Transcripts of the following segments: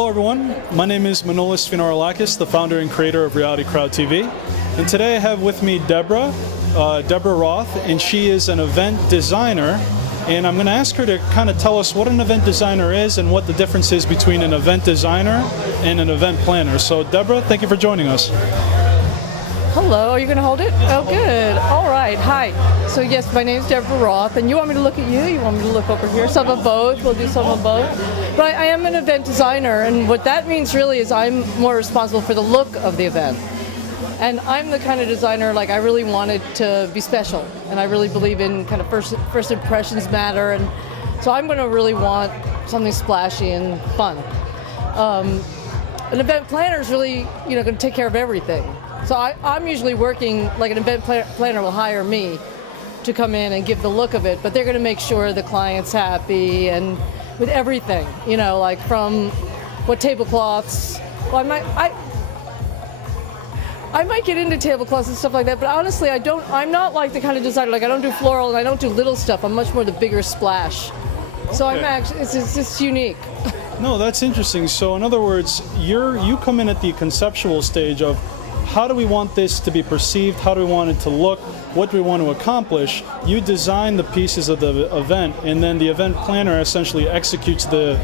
Hello everyone, my name is Manolis Sfinorilakis, the founder and creator of Reality Crowd TV. And today I have with me Deborah Roth, and she is an event designer. And I'm going to ask her to kind of tell us what an event designer is and what the difference is between an event designer and an event planner. So Deborah, thank you for joining us. Hello, are you going to hold it? Oh, good. All right. Hi. So yes, my name is Deborah Roth, and you want me to look at you? You want me to look over here? Some of both. We'll do some of both. But I am an event designer, and what that means really is I'm more responsible for the look of the event. And I'm the kind of designer, like, I really want it to be special, and I really believe in kind of first impressions matter, and so I'm going to really want something splashy and fun. An event planner is really, going to take care of everything. So I'm usually working, like an event planner will hire me to come in and give the look of it, but they're going to make sure the client's happy and with everything, like from what tablecloths. Well, I might get into tablecloths and stuff like that, but honestly, I'm not like the kind of designer, like I don't do floral and I don't do little stuff. I'm much more the bigger splash. Okay. So it's just unique. No, that's interesting. So in other words, you come in at the conceptual stage of how do we want this to be perceived? How do we want it to look? What do we want to accomplish? You design the pieces of the event, and then the event planner essentially executes the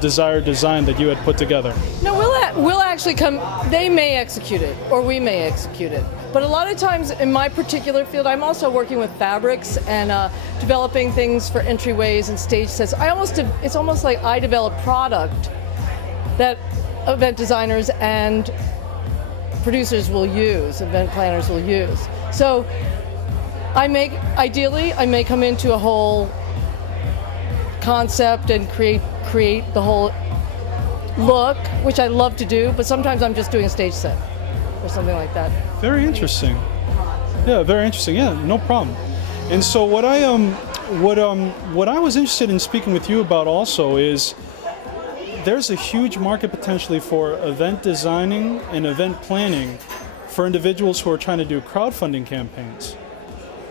desired design that you had put together. No, we'll actually come. They may execute it, or we may execute it. But a lot of times, in my particular field, I'm also working with fabrics and developing things for entryways and stage sets. It's almost like I develop product that event designers and producers will use, event planners will use. So ideally I may come into a whole concept and create the whole look, which I love to do, but sometimes I'm just doing a stage set or something like that. Very interesting. Yeah, very interesting. Yeah, no problem. And so what I was interested in speaking with you about also is there's a huge market potentially for event designing and event planning for individuals who are trying to do crowdfunding campaigns.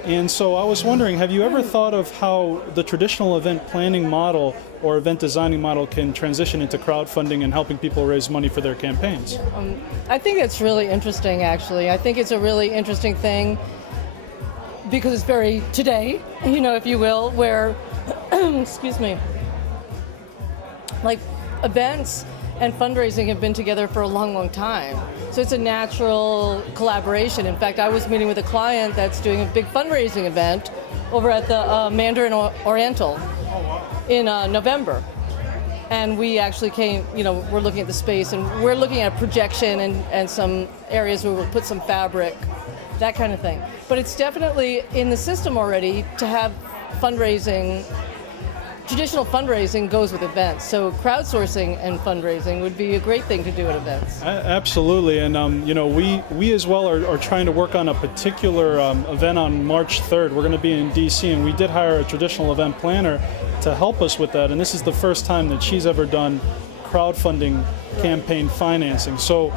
And so I was wondering, have you ever thought of how the traditional event planning model or event designing model can transition into crowdfunding and helping people raise money for their campaigns? I think it's really interesting, actually. I think it's a really interesting thing because it's very today, if you will, where, excuse me, like, events and fundraising have been together for a long, long time. So it's a natural collaboration. In fact, I was meeting with a client that's doing a big fundraising event over at the Mandarin Oriental in November. And we actually came, we're looking at the space and we're looking at projection and some areas where we'll put some fabric, that kind of thing. But it's definitely in the system already to have fundraising. Traditional fundraising goes with events, so crowdsourcing and fundraising would be a great thing to do at events. Absolutely, and we as well are trying to work on a particular event on March 3rd. We're going to be in DC, and we did hire a traditional event planner to help us with that, and this is the first time that she's ever done crowdfunding campaign financing. So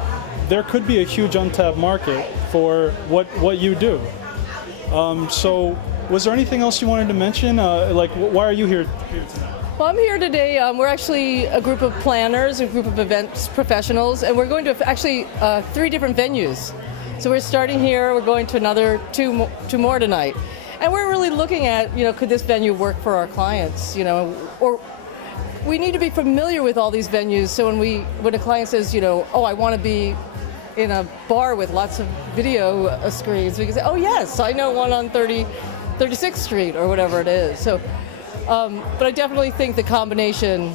there could be a huge untapped market for what you do. So was there anything else you wanted to mention? Why are you here tonight? Well, I'm here today. We're actually a group of planners, a group of events professionals, and we're going to actually 3 different venues. So we're starting here, we're going to another two more tonight. And we're really looking at, could this venue work for our clients, or we need to be familiar with all these venues. So when a client says, oh, I want to be in a bar with lots of video screens, we can say, oh yes, I know one on 36th Street or whatever it is. So, but I definitely think the combination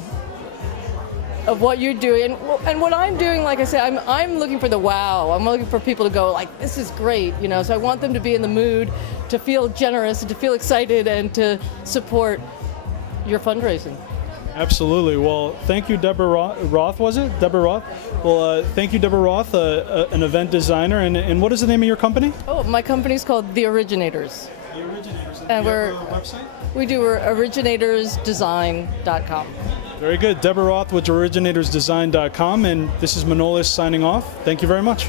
of what you're doing and what I'm doing, like I said, I'm looking for the wow. I'm looking for people to go like, this is great, So I want them to be in the mood, to feel generous, and to feel excited, and to support your fundraising. Absolutely. Well, thank you, Deborah Roth, was it? Deborah Roth? Well, thank you, Deborah Roth, an event designer. And what is the name of your company? Oh, my company's called The Originators. The Originators. And do you have a website? We're originatorsdesign.com. Very good. Deborah Roth with originatorsdesign.com. And this is Manolis signing off. Thank you very much.